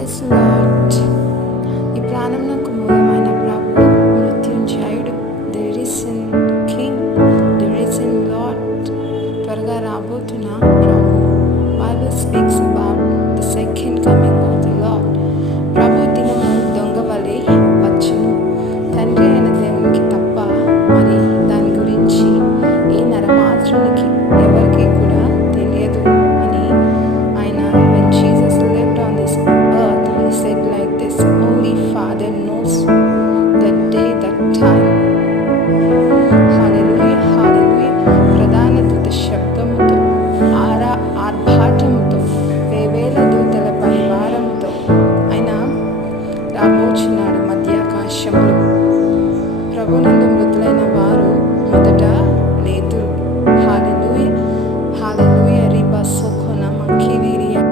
Praise lord. ఈ ప్రాణమునకు మూలమైన ప్రభు, మృత్యుంజయుడు, ది రిసన్ కింగ్, ది రిసన్ లార్డ్, త్వరగా రాబోతున్న ప్రభు. Bible speaks about the second coming